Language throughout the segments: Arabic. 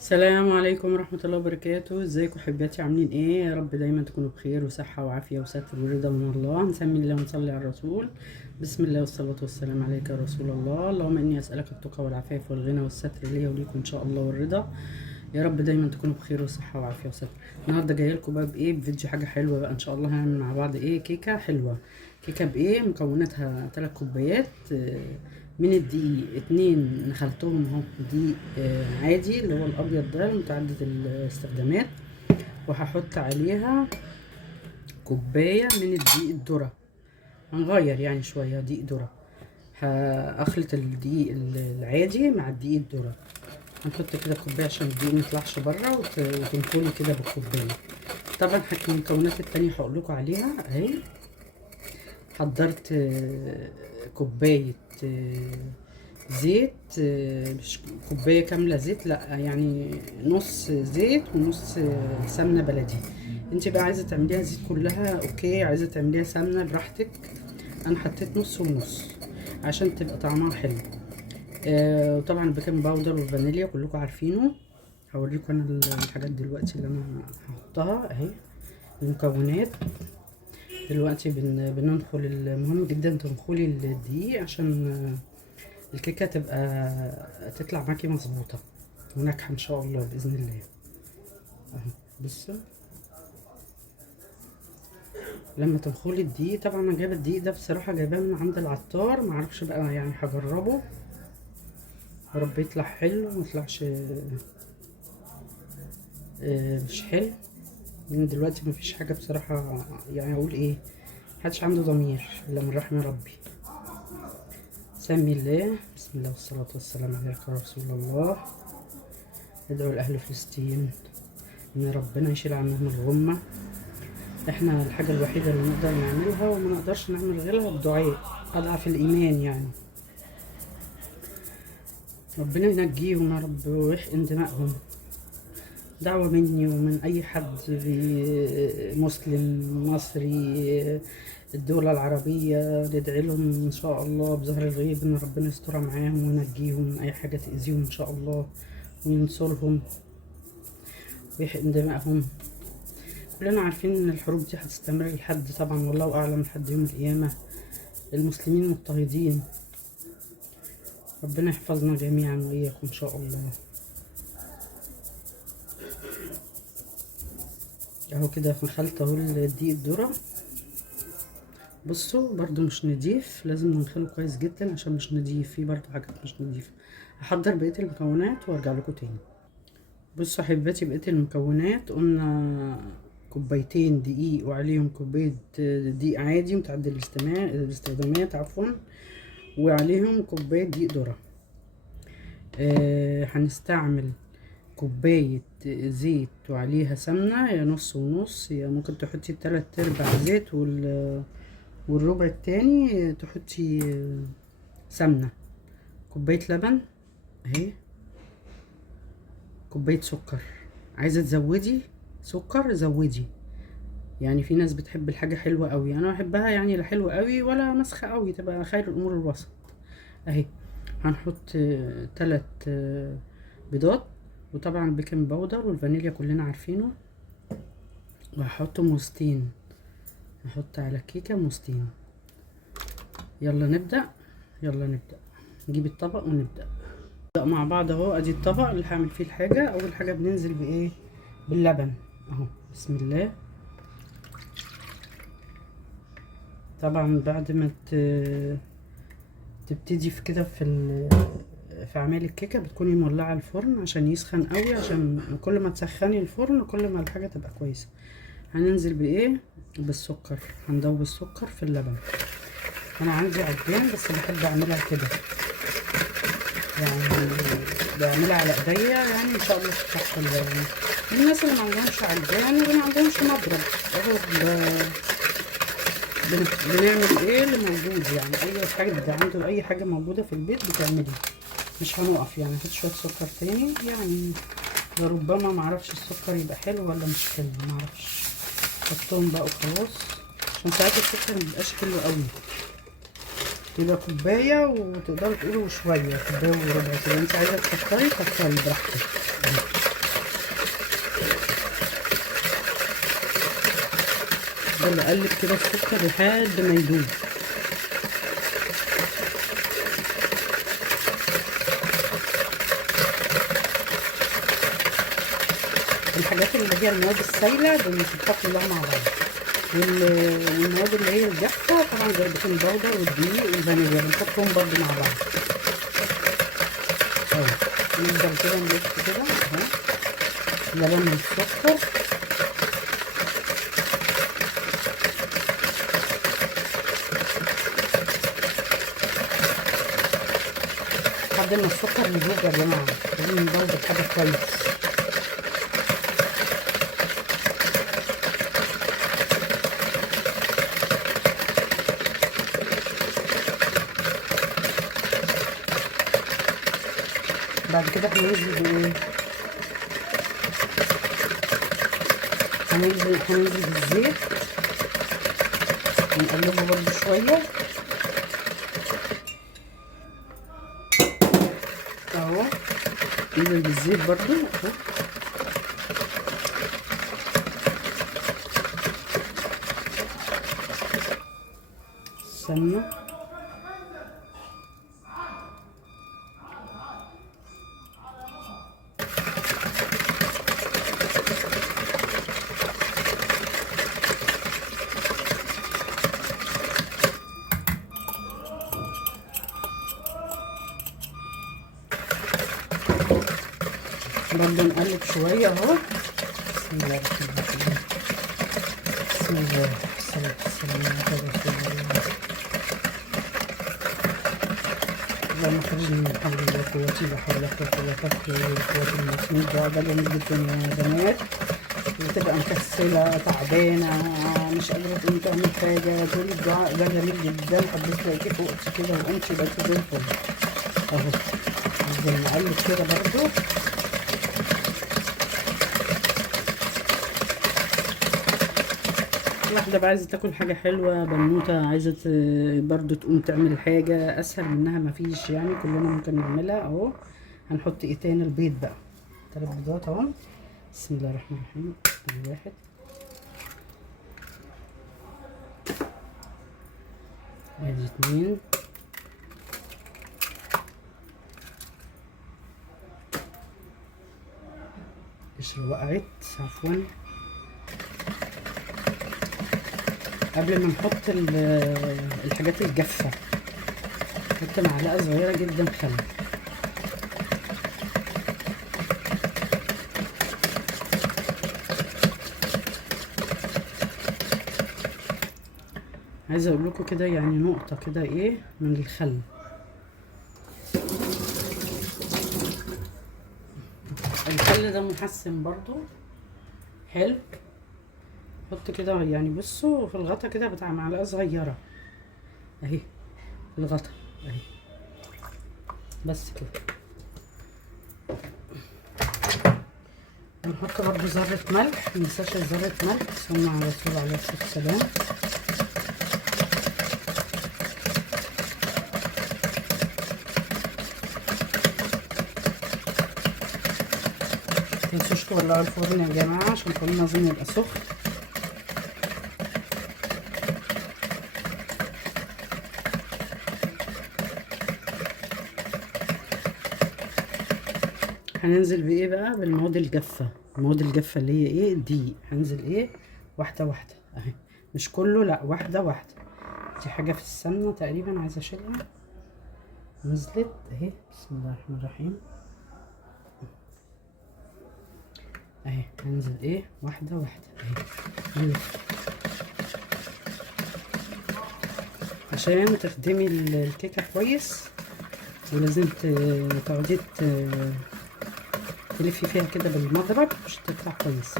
السلام عليكم ورحمة الله وبركاته. ازيكم حباتي؟ عاملين ايه؟ يا رب دايما تكونوا بخير وصحة وعافية وستر ورضا من الله. نسمي الله ونصلي على الرسول. بسم الله والصلاة والسلام عليك يا رسول الله. اللهم اني اسألك التقى والعفاف والغنى والستر ليا وليكم ان شاء الله والرضا. يا رب دايما تكونوا بخير وصحة وعافية وستر. النهارده جايه لكم بقى بايه؟ بفيديو حاجة حلوة بقى ان شاء الله. هنعمل مع بعض ايه؟ كيكة حلوة. كيكة بايه؟ مكوناتها 3 كوبايات من الدقيق، 2 نخلتهم اهو دقيق عادي اللي هو الابيض ده متعدد الاستخدامات، وهحط عليها كوبايه من الدقيق الذره. هنغير يعني شويه دقيق ذره. هخلط الدقيق العادي مع الدقيق الذره. هنحط كده كوبايه عشان الدقيق ميطلعش بره وتنخلي كده بالكوبايه. طبعا المكونات التانية هقول لكم عليها اهي. حضرت كوبايه زيت، مش كوبايه كامله زيت، لا يعني نص زيت ونص سمنه بلدي. انت بقى عايزه تعمليها زيت كلها اوكي، عايزه تعمليها سمنه براحتك. انا حطيت نص ونص عشان تبقى طعمها حلو. وطبعا البيكنج باودر والفانيليا كلكم عارفينه. هوريكم انا الحاجات دلوقتي اللي انا هحطها اهي. المكونات دلوقتي بننخل. المهم جدا تنخلي الدقيق عشان الكيكه تطلع معاكي مظبوطه وناجحه ان شاء الله باذن الله. اهو بصوا لما تنخلي الدقيق. طبعا انا جايبه الدقيق ده بصراحه جايباه من عند العطار، معرفش بقى يعني هجربه يا رب يطلع حلو ميطلعش مش حلو. لان دلوقتي مفيش حاجه بصراحه، يعني اقول ايه، محدش عنده ضمير الا من رحم ربي. سمي الله، بسم الله والصلاة والسلام عليك يا رسول الله. ادعوا لأهل فلسطين ان ربنا يشيل عنهم الغمة. احنا الحاجة الوحيدة اللي نقدر نعملها وما نقدرش نعمل غيرها الدعاء، اضعف الايمان يعني. ربنا ينجيهم يا رب ويحقن دمائهم. دعوة مني ومن اي حد مسلم مصري الدولة العربية، ندعي لهم ان شاء الله بظهر الغيب ان ربنا يسترها معاهم وينجيهم من اي حاجة تأذيهم ان شاء الله، وينصرهم ويحقن دمائهم. كلنا عارفين ان الحروب دي هتستمر لحد طبعا والله اعلم لحد يوم القيامة. المسلمين مضطهدين، ربنا يحفظنا جميعا واياكم ان شاء الله. اهو كده نخلط اهو الدقيق الذرة. بصوا برضو مش نضيف، لازم ننخله كويس جدا عشان مش نضيف، فيه برضو حاجات مش نضيفة. هحضر بقية المكونات وارجع لكم تاني. بصوا حباتي بقية المكونات، قلنا كوبايتين دقيق وعليهم كوباية دقيق عادي متعدد الاستخدامات عفوا، وعليهم كوباية دقيق ذرة. هنستعمل كوباية زيت وعليها سمنة، يا نص ونص، يا ممكن تحطي 3/4 زيت والربع التاني تحطي سمنة. كوباية لبن اهي. كوباية سكر، عايزة تزودي سكر زودي، يعني في ناس بتحب الحاجة حلوة قوي، انا بحبها يعني لا حلوة قوي ولا مسخة قوي، تبقى خير الامور الوسط اهي. هنحط 3 بيضات، وطبعا البيكنج باودر والفانيليا كلنا عارفينه، وهحط موزتين. هحط على الكيكة موزتين. يلا نبدأ، يلا نبدأ. نجيب الطبق ونبدأ مع بعض اهو. ادي الطبق اللي هعمل فيه الحاجة. اول حاجة بننزل بايه؟ باللبن اهو، بسم الله. طبعا بعد ما تبتدي في كده في اعمال الكيكه بتكوني مولعه الفرن عشان يسخن قوي، عشان كل ما تسخني الفرن كل ما الحاجه تبقى كويسه. هننزل بايه؟ بالسكر. هندوب السكر في اللبن. انا عندي عجان بس بحب اعملها كده، يعني بعملها على ايديا، يعني ان شاء الله تطلع حلوه. يعني الناس اللي ما عندهمش عجان وما عندهمش مضرب اهو بنعمل ايه اللي موجود، يعني اي حاجه عنده اي حاجه موجوده في البيت بتعملي. مش هنقف يعني، هحط شويه سكر تاني يعني لربما معرفش السكر يبقى حلو ولا مش حلو، معرفش. حطهم بقى وخلاص، عشان ساعات السكر مبيبقاش حلو قوي. تبقى كوبايه وتقدروا تقولوا شويه، كوبايه وربع كده. انت عايزه تكتري براحتك. افضل اقلب كده السكر لحد ما يدوب. الحاجات اللي هي المواد السايله بنحطها كلها مع بعض، والمواد اللي هي الجافه طبعا زي البيكنج باودر والدقيق والفانيليا بنحطهم برضو مع بعض اهو. نفضل كده نلف كده اهو لبن السكر لحد ما السكر يذوب يا جماعه. لازم نضرب الحاجه كويس. بعد كده هننزل بايه؟ هننزل بالزيت ونقلبه برضو شويه اهو. ننزل بالزيت برضو اهو. السمنه برضو نقلب شويه اهو. بسم الله الرحمن الرحيم. بسم الله والصلاة والسلام على رسول الله. اللهم خرجني من حول ولا قوة إلا حول ولا قوة المسلمين. ده جميل جدا يا بنات. بتبقى مكسلة تعبانة مش قادرة تقوم تعمل حاجة، تقولي الدعاء ده جميل جدا. حبيت تلاقيكي فوقتي كده وقمتي بقيتي زي الفل اهو. نفضل نقلب كده برضو. واحدة بقى عايزة تاكل حاجة حلوة، بنوتة عايزة برضو تقوم تعمل حاجة أسهل منها مفيش يعني، كلنا ممكن نعملها اهو. هنحط ايه تاني؟ البيض بقى، 3 بيضات اهو. بسم الله الرحمن الرحيم. ادي 1 ادي 2 قشرة وقعت عفوا. قبل ما نحط الحاجات الجافة نحط معلقة صغيرة جدا خل. عايزة اقول لكم كده يعني نقطة كده ايه من الخل. الخل ده محسن برضو حلو. حط كده يعني بصوا في الغطا كده بتاع معلقة صغيرة اهي في الغطا اهي بس كده. نحط برضو ذرة ملح، مننساش ذرة ملح. صلوا على الرسول عليه الصلاة والسلام. متنسوش تولعوا الفرن يا جماعة عشان الفرن لازم يبقى سخن. هننزل بايه بقى؟ بالمواد الجافة. المواد الجافة اللي هي ايه؟ دي هنزل ايه واحدة واحدة اهي، مش كله لا، واحدة واحدة. دي حاجة في السمنة تقريبا عايزة اشيلها، نزلت اهي. بسم الله الرحمن الرحيم اهي. هنزل ايه واحدة واحدة اهي عشان تخدمي الكيكة كويس. ولازم تقعدي تلفي فيها كده بالمضرب مش تطلع كويس.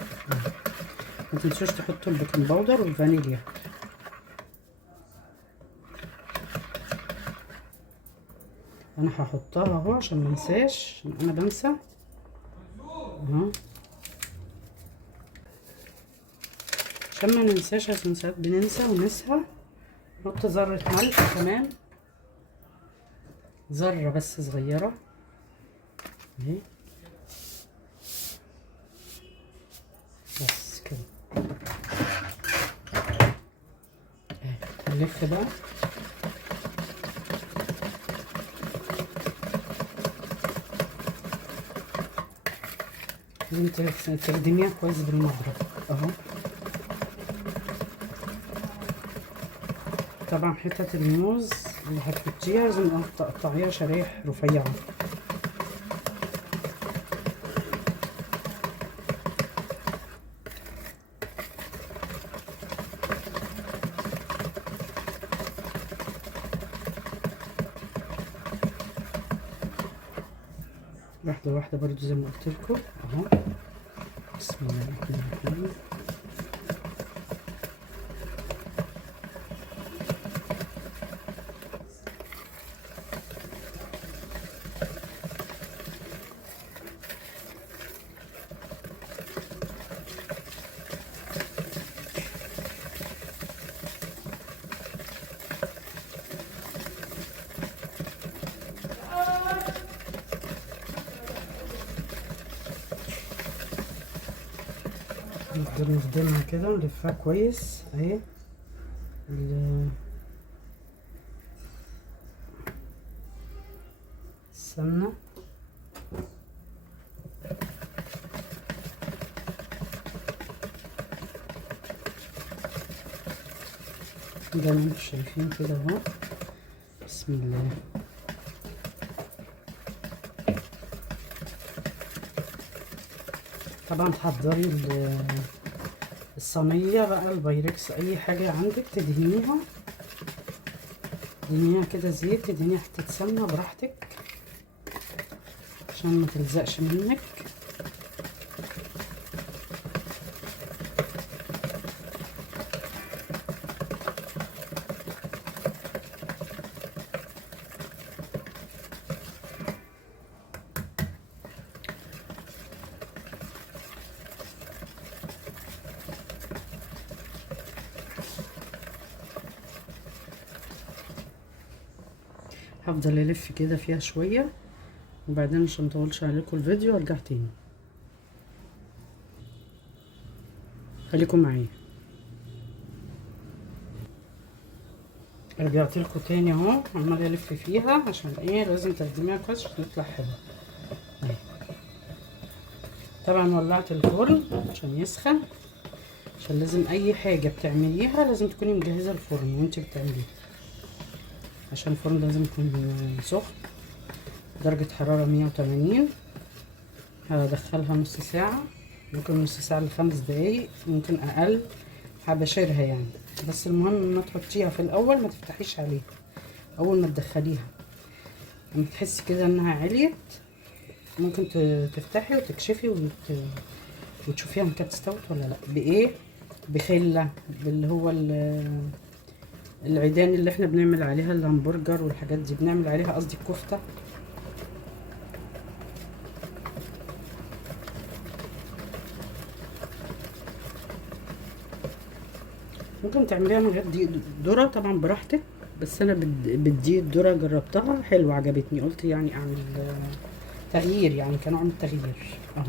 ما تنسوش تحطوا البيكنج باودر والفانيليا. انا هحطها اهو عشان ما انساش، عشان انا بنسى اهو، عشان ما ننساش، عشان ساعات بننسى ونسهى. نحط ذرة ملح كمان، ذرة بس صغيرة اهي بس كده. نلف بقى. لازم تخدميها كويس بالمضرب اهو. طبعا حتة الموز اللي هتحطيها لازم تقطعيها شرايح رفيعة. واحدة واحدة برضو زي ما قلت لكم اهو. بسم الله الرحمن الرحيم. نفضل نخدمها كده نلفها كويس اهي. السمنة زي ما انتم شايفين كده اهو. بسم الله. طبعا تحضري الصينية بقى، البايركس اي حاجة عندك تدهنيها كده زيت، تدهنيها حتة سمنة براحتك عشان ما تلزقش منك. هفضل الف كده فيها شويه وبعدين عشان مطولش عليكم الفيديو ارجع تاني، خليكم معايا. رجعت لكم تاني اهو، عماله الف فيها عشان ايه، لازم تخدميها كويس عشان تطلع حلوه. طبعا ولعت الفرن عشان يسخن، عشان لازم اي حاجه بتعمليها لازم تكوني مجهزه الفرن وانت بتعمليها، عشان الفرن لازم يكون سخن درجه حراره 180. هدخلها نص ساعه، ممكن نص ساعه ل5 دقايق، ممكن اقل، هبشرها يعني. بس المهم ما تحطيها في الاول، ما تفتحيش عليها اول ما تدخليها. لما تحسي كده انها عليت ممكن تفتحي وتكشفي وتشوفيها ان كانت استوت ولا لا. بايه؟ بخله، اللي هو العيدان اللي احنا بنعمل عليها الهمبرجر والحاجات دي، بنعمل عليها قصدي الكفته. ممكن تعمليها من غير دقيق ذره طبعا براحتك، بس انا بالدقيق الذره جربتها حلوه عجبتني، قلت يعني اعمل تغيير يعني كنوع من التغيير اهو.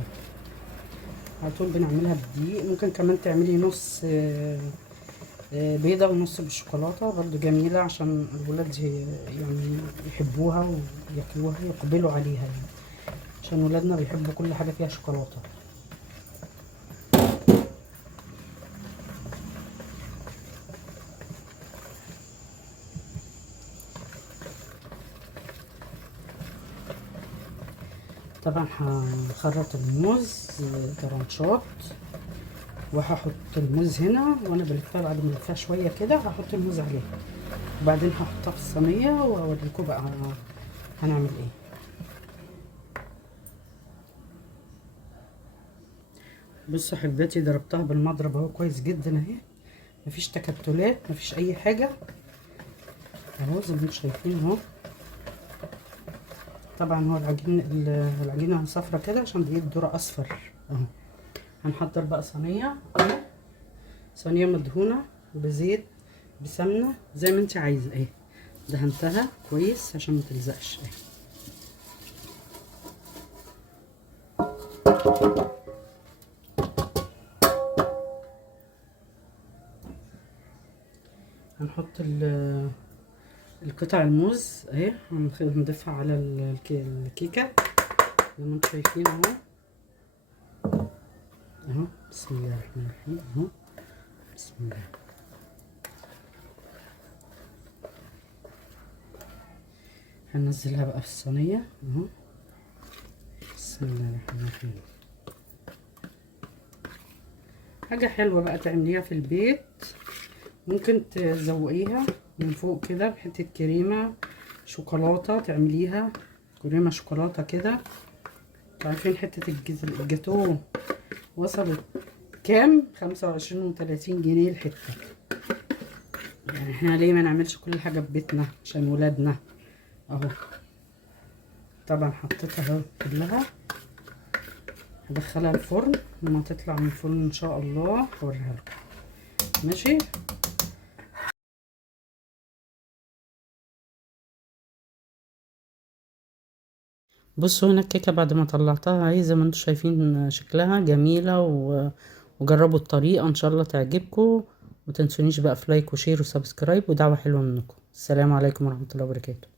على طول بنعملها بالدقيق. ممكن كمان تعملي نص بيضه ونص بالشوكولاته برضو جميله، عشان الولاد يعني يحبوها وياكلوها يقبلوا عليها يعني، عشان ولادنا بيحبوا كل حاجه فيها شوكولاته. طبعا هخرط الموز طرنشات وهحط الموز هنا، وانا بلفها بعد ما الفها شويه كده هحط الموز عليها، وبعدين هحطها في الصينيه واوريكم بقى هنعمل ايه. بصوا حبيباتي، ضربتها بالمضرب اهو كويس جدا اهي، مفيش تكتلات مفيش اي حاجه اهو زي ما انتم شايفين اهو. طبعا هو العجينه صفرة كده عشان دي الذره اصفر اهو. هنحضر بقى صينيه اهو، صينيه مدهونه بزيت بسمنه زي ما انت عايزه اهي، دهنتها كويس عشان ما تلزقش اهي. هنحط القطع الموز اهي، هنضيفها على الكيكه زي ما انتم شايفين اهو. اهو بسم الله الرحمن الرحيم اهو. بسم الله. هننزلها بقى في الصينيه اهو. بسم الله الرحمن الرحيم. حاجه حلوه بقى تعمليها في البيت، ممكن تزوقيها من فوق كده بحته كريمه شوكولاته، تعمليها كريمه شوكولاته كده. عارفين حته الجاتوه وصلت كام؟ 25 و30 جنيه الحته. يعني احنا ليه ما نعملش كل حاجه في بيتنا عشان ولادنا اهو. طبعا حطيتها اهو كلها، هدخلها الفرن لما تطلع من الفرن ان شاء الله هوريها لكم. ماشي. بصوا هنا الكيكه بعد ما طلعتها اهي زي ما انتم شايفين شكلها جميله، وجربوا الطريقه ان شاء الله تعجبكم. ومتنسونيش بقى في لايك وشير وسبسكرايب ودعوه حلوه منكم. السلام عليكم ورحمه الله وبركاته.